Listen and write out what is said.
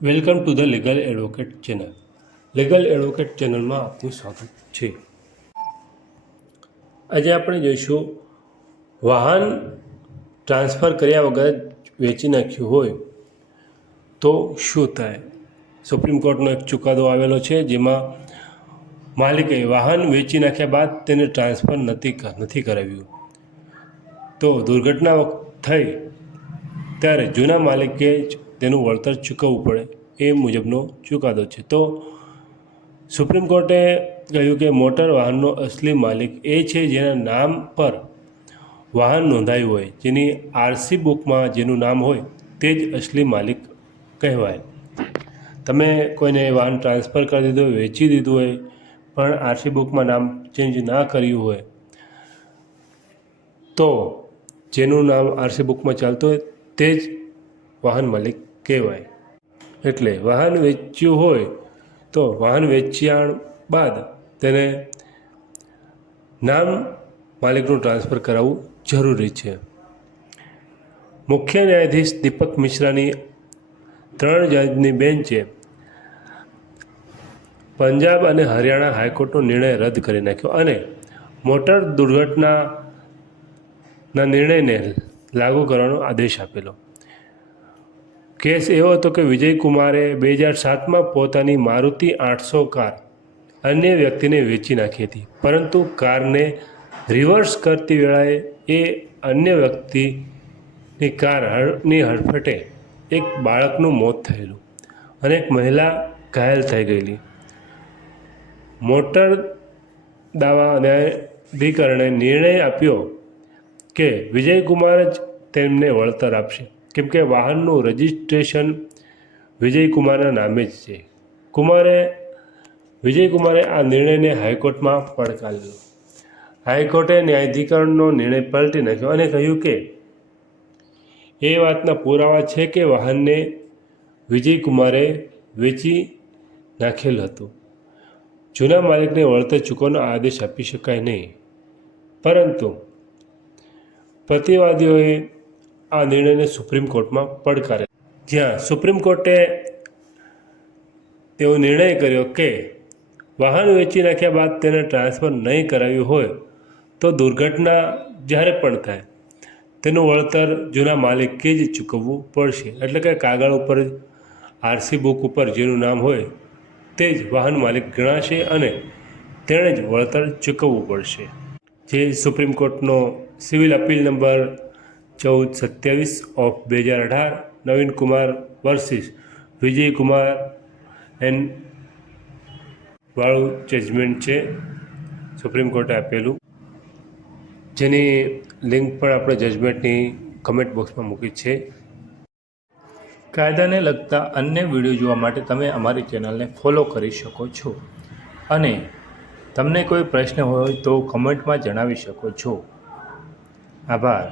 Welcome to the legal advocate channel. Legal advocate ચેનલમાં આપનું સ્વાગત છે. આજે આપણે જોઈશું વાહન ટ્રાન્સફર કર્યા વગર વેચી નાખ્યું હોય તો શું થાય. સુપ્રીમ કોર્ટનો એક ચુકાદો આવેલો છે જેમાં માલિકે વાહન વેચી નાખ્યા બાદ તેને ટ્રાન્સફર નથી કરાવ્યું તો દુર્ઘટના થઈ ત્યારે જૂના માલિકે જ તેનું વળતર ચૂકવવું પડે એ મુજબનો ચુકાદો છે. તો સુપ્રીમ કોર્ટે કહ્યું કે મોટર વાહનનો અસલી માલિક એ છે જેના નામ પર વાહન નોંધાયું હોય, જેની આરસી બુકમાં જેનું નામ હોય તે જ અસલી માલિક કહેવાય. તમે કોઈને વાહન ટ્રાન્સફર કરી દીધું હોય, વેચી દીધું હોય, પણ આરસી બુકમાં નામ ચેન્જ ના કર્યું હોય તો જેનું નામ આરસી બુકમાં ચાલતું હોય તે જ વાહન માલિક કહેવાય. એટલે વાહન વેચ્યું હોય તો વાહન વેચ્યા બાદ તેને નામ માલિકનું ટ્રાન્સફર કરાવવું જરૂરી છે. મુખ્ય ન્યાયાધીશ દીપક મિશ્રાની 3 જજની બેન્ચે પંજાબ અને હરિયાણા હાઈકોર્ટનો નિર્ણય રદ કરી નાખ્યો અને મોટર દુર્ઘટનાના નિર્ણયને લાગુ કરવાનો આદેશ આપેલો. કેસ એવો હતો કે વિજયકુમારે 2007માં પોતાની મારુતિ 800 કાર અન્ય વ્યક્તિને વેચી નાખી હતી, પરંતુ કારને રિવર્સ કરતી વેળાએ એ અન્ય વ્યક્તિની કારની હડફેટે એક બાળકનું મોત થયેલું અને એક મહિલા ઘાયલ થઈ ગયેલી. મોટર દાવા ન્યાયાધિકરણે નિર્ણય આપ્યો કે વિજયકુમાર જ તેમને વળતર આપશે, કેમ કે વાહનનું રજિસ્ટ્રેશન વિજયકુમારના નામે જ છે. વિજયકુમારે આ નિર્ણયને હાઈકોર્ટમાં પડકાર્યો. હાઈકોર્ટે ન્યાયાધિકરણનો નિર્ણય પલટી નાખ્યો અને કહ્યું કે એ વાતના પુરાવા છે કે વાહનને વિજયકુમારે વેચી નાખેલ હતું. જૂના માલિકને વળતર ચૂકવવાનો આદેશ આપી શકાય નહીં. પરંતુ પ્રતિવાદીઓએ આ નિર્ણયને સુપ્રીમ કોર્ટમાં પડકારે, જ્યાં સુપ્રીમ કોર્ટે તેવો નિર્ણય કર્યો કે વાહન વેચી નાખ્યા બાદ તેને ટ્રાન્સફર નહીં કરાવ્યું હોય તો દુર્ઘટના જ્યારે પણ થાય તેનું વળતર જૂના માલિકે જ ચૂકવવું પડશે. એટલે કે કાગળ ઉપર આરસી બુક ઉપર જેનું નામ હોય તે જ વાહન માલિક ગણાશે અને તેણે જ વળતર ચૂકવવું પડશે. જે સુપ્રીમ કોર્ટનો સિવિલ અપીલ નંબર 1427/2018 નવીન કુમાર વર્સિસ વિજયકુમાર એન વાળું જજમેન્ટ છે સુપ્રીમ કોર્ટે આપેલું, જેની લિંક પણ આપણે જજમેન્ટની કમેન્ટ બોક્સમાં મૂકી છે. કાયદાને લગતા અન્ય વિડીયો જોવા માટે તમે અમારી ચેનલને ફોલો કરી શકો છો અને તમને કોઈ પ્રશ્ન હોય તો કમેન્ટમાં જણાવી શકો છો. આભાર.